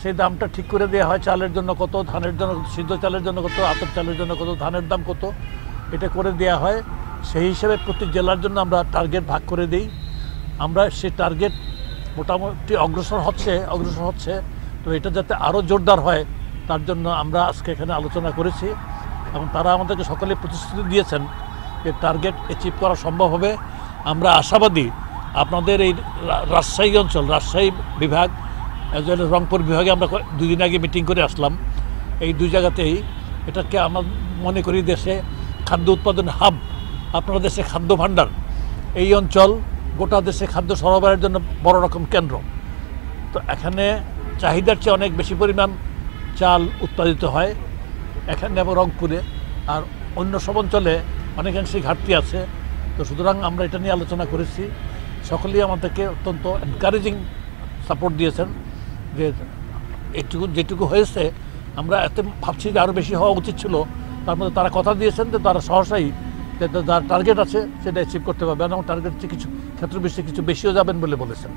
সেই দামটা ঠিক করে দেওয়া হয়। চালের জন্য কত, ধানের জন্য কত, সিদ্ধ চালের জন্য কত, আতপ চালের জন্য কত, ধানের দাম কত, এটা করে দেওয়া হয়। সেই হিসেবে প্রতি জেলার জন্য আমরা টার্গেট ভাগ করে দিই। আমরা সেই টার্গেট মোটামুটি অগ্রসর হচ্ছে। তো এটা যাতে আরও জোরদার হয় তার জন্য আমরা আজকে এখানে আলোচনা করেছি এবং তারা আমাদেরকে সকলে প্রতিশ্রুতি দিয়েছেন যে টার্গেট অ্যাচিভ করা সম্ভব হবে। আমরা আশাবাদী আপনাদের এই রাজশাহী অঞ্চল, রাজশাহী বিভাগ অ্যাজ ওয়েল এজ রংপুর বিভাগে আমরা 2 দিন আগে মিটিং করে আসলাম। এই 2 জায়গাতেই এটাকে আমরা মনে করি দেশে খাদ্য উৎপাদন হাব, আপনারা দেশে খাদ্য ভাণ্ডার। এই অঞ্চল গোটা দেশে খাদ্য সরবরাহের জন্য বড় রকম কেন্দ্র। তো এখানে চাহিদার চেয়ে অনেক বেশি পরিমাণ চাল উৎপাদিত হয় এখানে এবং রংপুরে, আর অন্য সব অঞ্চলে অনেকাংশেই ঘাটতি আছে। তো সুতরাং আমরা এটা নিয়ে আলোচনা করেছি। সকলেই আমাদেরকে অত্যন্ত এনকারেজিং সাপোর্ট দিয়েছেন যে যেটুকু হয়েছে আমরা এত ভাবছি যে আরও বেশি হওয়া উচিত ছিল। তার মধ্যে তারা কথা দিয়েছেন যে তারা সহসাই যে যার টার্গেট আছে সেটা অ্যাচিভ করতে পারবে এবং টার্গেট কিছু ক্ষেত্র বিশেষে কিছু বেশিও যাবেন বলে বলেছেন।